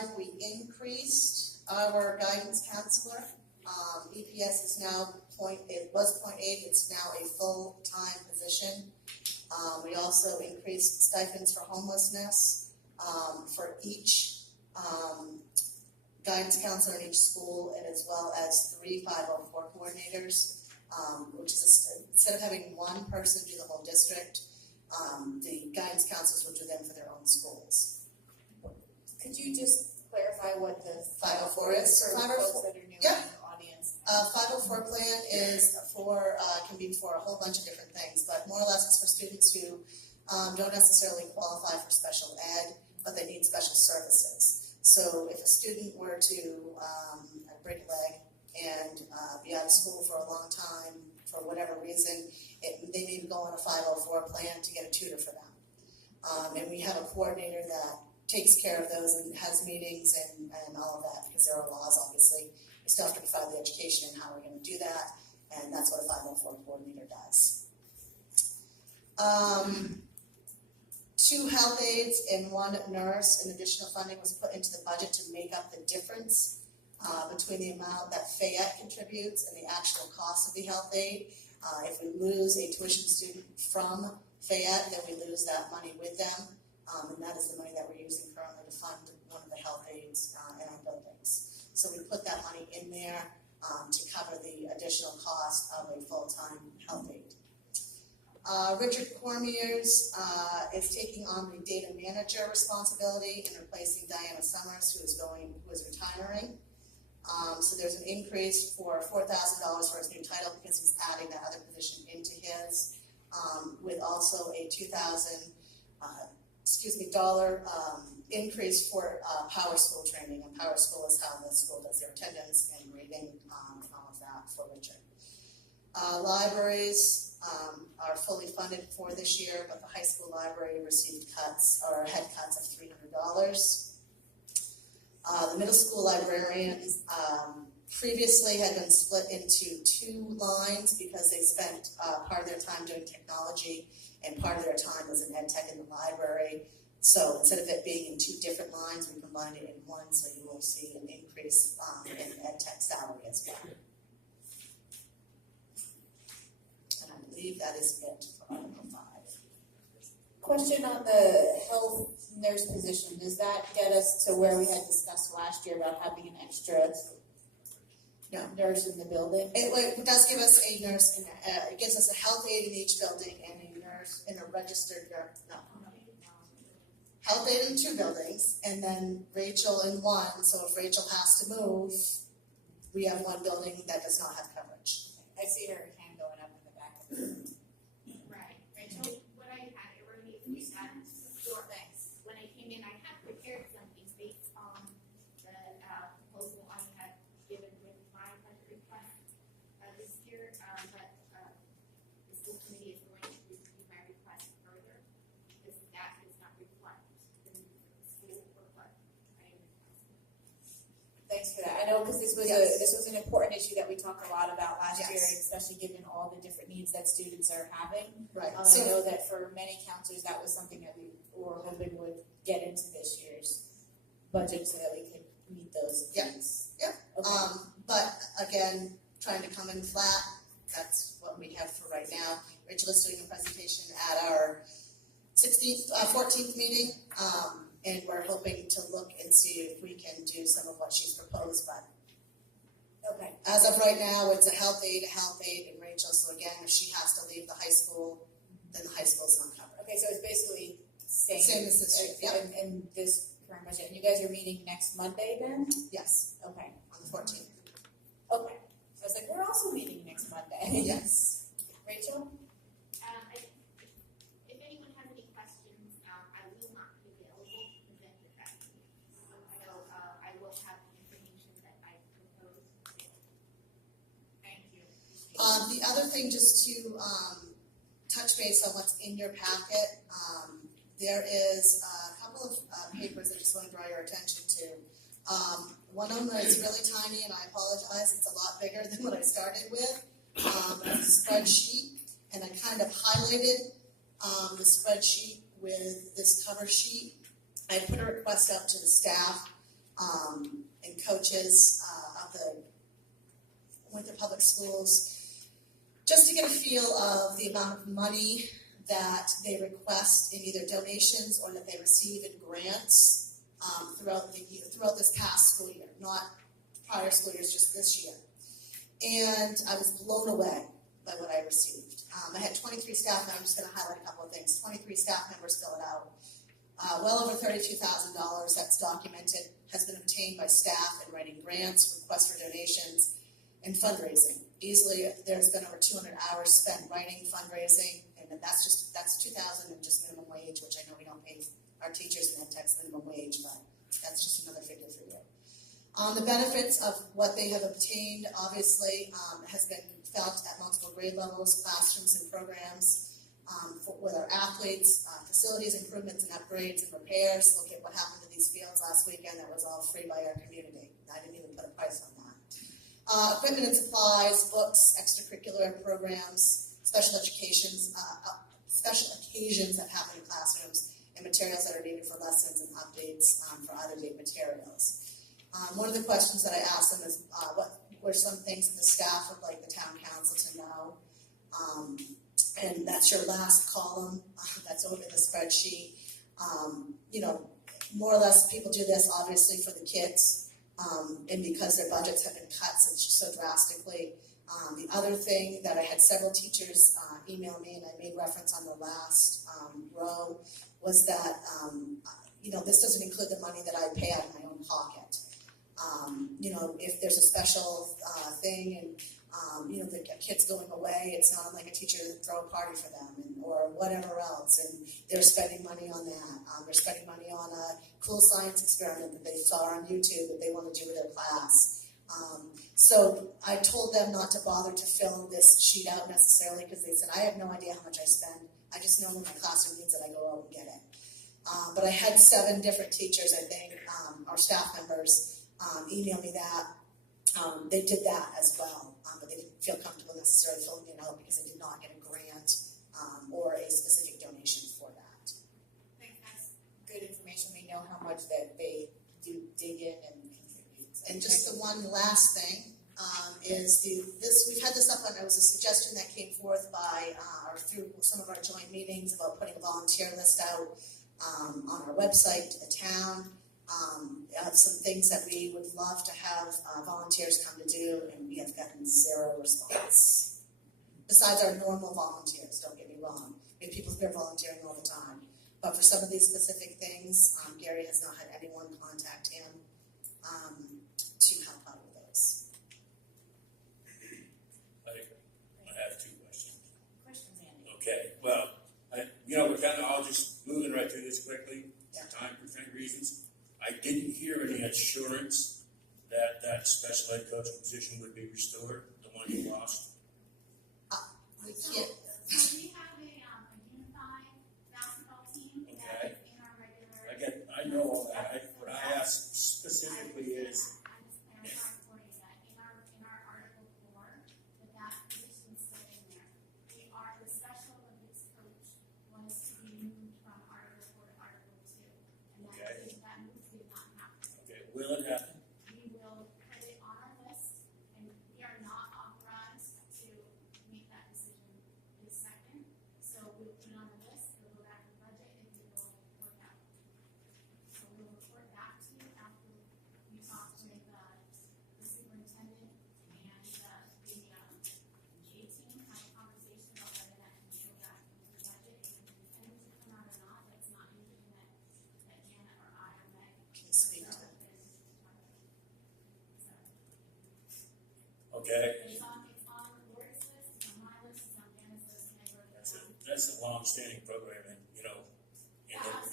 5, we increased our guidance counselor. EPS is now it was 0.8, it's now a full-time position. We also increased stipends for homelessness for each guidance counselor in each school, and as well as 3 504 coordinators, which is instead of having one person do the whole district, the guidance counselors will do them for their own schools. Could you just clarify what the 504 is? for folks that are new in the audience? 504 plan is for can be for a whole bunch of different things, but more or less it's for students who don't necessarily qualify for special ed, but they need special services. So if a student were to break a leg and be out of school for a long time for whatever reason, they need to go on a 504 plan to get a tutor for them. And we have a coordinator that takes care of those and has meetings and all of that, because there are laws, obviously. We still have to provide the education and how we're going to do that, and that's what a 504 coordinator does. 2 health aides and 1 nurse, and additional funding was put into the budget to make up the difference between the amount that Fayette contributes and the actual cost of the health aide. If we lose a tuition student from Fayette, then we lose that money with them. And that is the money that we're using currently to fund one of the health aides in our buildings. So we put that money in there to cover the additional cost of a full-time health aide. Richard Cormier's is taking on the data manager responsibility and replacing Diana Summers, who is retiring. So there's an increase for $4,000 for his new title because he's adding that other position into his, with also a $2,000 increase for Power School training, and Power School is how the school does their attendance and grading and all of that for Richard. Libraries are fully funded for this year, but the high school library received cuts or had cuts of $300. The middle school librarians previously had been split into 2 lines because they spent part of their time doing technology and part of their time was in ed tech in the library. So instead of it being in 2 different lines, we combined it in one, so you will see an increase in ed tech salary as well. And I believe that is it for Article 5. Question on the health nurse position. Does that get us to where we had discussed last year about having an extra nurse in the building? It does give us a nurse, it gives us a health aide in each building and a nurse in a registered nurse. No. Health aide in 2 buildings, and then Rachel in 1. So if Rachel has to move, we have 1 building that does not have coverage. I see her hand going up in the back of the room. Right, Rachel, what I had erroneously said, sure, thanks. When I came in, I had prepared something based on the proposal I had given with my budget request this year, but the school committee is going to review my request further because that does not reflect the need for the school or what I requested. Thanks for that. I know because this was an important issue that we talked a lot about last year, especially given all the different needs that students are having. Right. So I know that for many counselors, that was something that we were hoping would get into this year's budget so that we could meet those needs. Yep. Okay. But again, trying to come in flat, that's what we have for right now. Rachel is doing a presentation at our 14th meeting, and we're hoping to look and see if we can do some of what she's proposed, but Okay. as of right now, it's a health aide, and Rachel, so again, if she has to leave the high school, then the high school's not covered. Okay, so it's basically Same as this year, yep. in this current budget. And you guys are meeting next Monday then? Yes, Okay. on the 14th. Okay. So I was like, we're also meeting next Monday. Yes. Rachel? If anyone has any questions, I will not be available to present this afternoon. I will have the information that I proposed. Thank you. The other thing, just to touch base on what's in your packet, there is a couple of papers I just want to draw your attention to. One of them is really tiny, and I apologize, it's a lot bigger than what I started with. It's a spreadsheet, and I kind of highlighted the spreadsheet with this cover sheet. I put a request out to the staff and coaches of the Winthrop Public Schools, just to get a feel of the amount of money that they request in either donations or that they receive in grants throughout this past school year, not prior school years, just this year. And I was blown away by what I received. I had 23 staff members. I'm just going to highlight a couple of things. 23 staff members fill it out. Well over $32,000 that's documented has been obtained by staff in writing grants, requests for donations, and fundraising. Easily, there's been over 200 hours spent writing, fundraising, and that's $2,000 and just minimum wage, which I know we don't pay our teachers and ed techs minimum wage, but that's just another figure for you. The benefits of what they have obtained, obviously, has been felt at multiple grade levels, classrooms and programs, with our athletes, facilities improvements and upgrades and repairs. Look at what happened to these fields last weekend. That was all free by our community. I didn't even put a price on that. Equipment and supplies, books, extracurricular programs, special occasions that happen in classrooms, and materials that are needed for lessons and updates for out-of-date materials. One of the questions that I asked them is what were some things that the staff would like the town council to know. And that's your last column, that's over the spreadsheet. More or less people do this obviously for the kids, and because their budgets have been cut so drastically. The other thing that I had several teachers email me, and I made reference on the last row, was that this doesn't include the money that I pay out of my own pocket. If there's a special thing and the kid's going away, it's not like a teacher to throw a party for them or whatever else, and they're spending money on that. They're spending money on a cool science experiment that they saw on YouTube that they want to do with their class. So I told them not to bother to fill this sheet out necessarily because they said, I have no idea how much I spend. I just know when my classroom needs it, I go out and get it. But I had 7 different teachers, I think, or staff members, email me that. They did that as well, but they didn't feel comfortable necessarily filling it out because they did not get a grant or a specific donation for that. That's good information. We know how much that they do dig in and contribute. And just the one last thing is we've had this up on, it was a suggestion that came forth by or through some of our joint meetings about putting a volunteer list out on our website to the town. Of some things that we would love to have volunteers come to do, and we have gotten 0 response. Besides our normal volunteers, don't get me wrong. We have people who are volunteering all the time. But for some of these specific things, Gary has not had anyone contact him to help out with those. I have 2 questions. Questions, Andy? Okay, well, we're kind of all just moving right through this quickly, Yeah. for time constraint reasons. I didn't hear any assurance that that special ed coaching position would be restored, the one you lost. We So, can't. we have a unified basketball team that is in our regular. I know all that. What I asked specifically is, I just clarify for you that in our Article 4, that position's still in there. The special Olympics coach wants to be moved from Article 4 to Article 2. And that move did not happen. okay, will it happen? We will put it on our list, and we are not authorized to make that decision this second. So we'll put it on the list, we'll go back to the budget, and we will work out. So we'll report back to you after we talk with the superintendent and the A team, have a conversation about whether that can go back into the budget, and if it come out or not, that's not anything that Janet or I or Meg Can speak to. Okay, It's on the board's list, it's on my list, it's on Janet's list, and I wrote it down. that's a long-standing program, and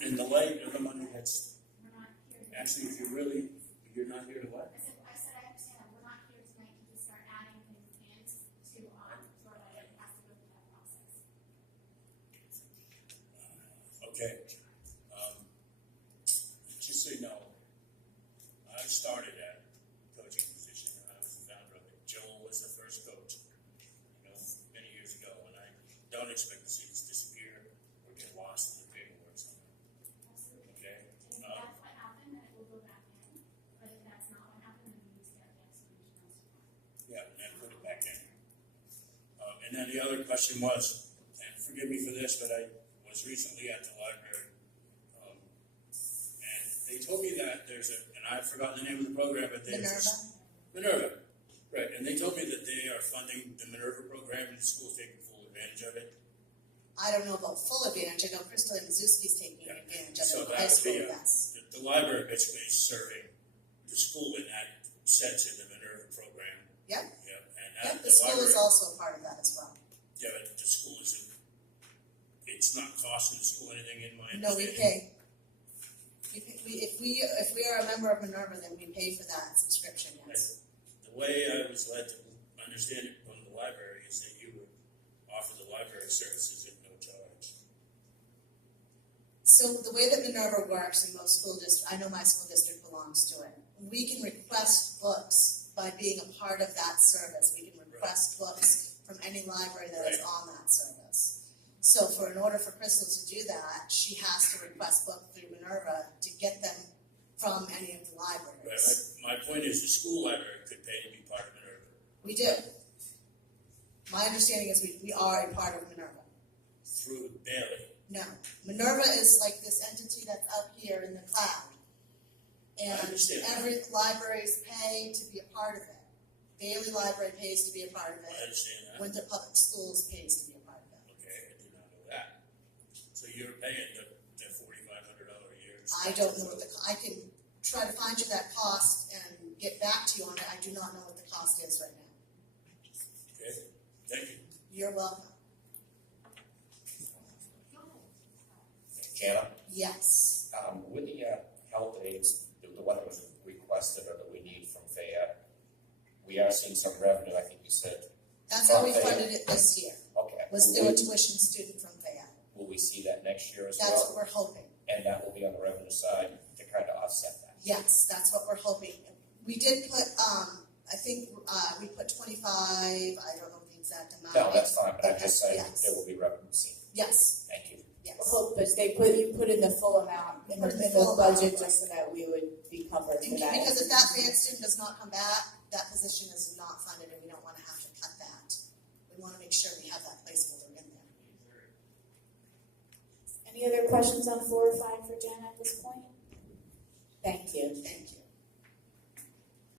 in the light of the money that's We're not here to. actually, if you're not here to what? I said I understand that we're not here tonight to just start adding things in to our budget, it has to go through that process. Okay. Just so you know, I started at coaching position, and I was the founder of it. Joel was the first coach, many years ago, and I don't expect to see this disappear or get lost in the paperwork somewhere. Absolutely. Okay? And if that's what happened, then it will go back in, but Yeah, and then put it back in. And then the other question was, and forgive me for this, but I was recently at the library, and they told me that there's and I've forgotten the name of the program, but Minerva, right, and they told me that they are funding the Minerva program and the school's taking full advantage of it. I don't know about full advantage, I know Crystal and Mizuski's taking advantage of So it, high that would school, be yes. the library basically is serving the school in that sense in the Minerva program. Yep. Yep, and Yep, the the school library, is also a part of that as well. yeah, but the school isn't, it's not costing the school anything in my No, we understanding. pay. If we are a member of Minerva, then we pay for that subscription, yes. The way I was led to understand it from the library is that you would offer the library services at no charge. So the way that Minerva works in most school districts, I know my school district belongs to it. We can request books by being a part of that service. We can request books from any library that is on that service. So in order for Crystal to do that, she has to request books through Minerva to get them from any of the libraries. Right. My point is the school library could pay to be part of Minerva. We do. My understanding is we are a part of Minerva. Through Bailey. No. Minerva is like this entity that's up here in the cloud. And I understand that. every libraries pay to be a part of it. Bailey Library pays to be a part of I it. understand that. Winthrop Public Schools pays to be a part of it. Okay, I did not know that. So you're paying the $4,500 a year. I don't know what I can try to find you that cost and get back to you on it. I do not know what the cost is right now. Okay, thank you. You're welcome. Jana, Yes. with the health aides, the one that was requested or that we need from Fayette, we are seeing some revenue, I think you said. That's how we from Fayette. funded it this year. Okay. Was Will through a we- tuition student from Fayette. Will we see that next year as That's well? what we're hoping. And that will be on the revenue side to kind of offset that? Yes, that's what we're hoping. We did put, I think, we put 25, I don't know the exact amount. No, that's fine, but I'm just saying Yes. there will be revenue seen. Yes, Thank you. yes. Hope, but you put in the full amount in the budget just so that we would be covered for that. Because if that band student does not come back, that position is not funded and we don't wanna have to cut that. We wanna make sure we have that placeholder in there. Any other questions on 4 or 5 for Jen at this point? Thank you. Thank you.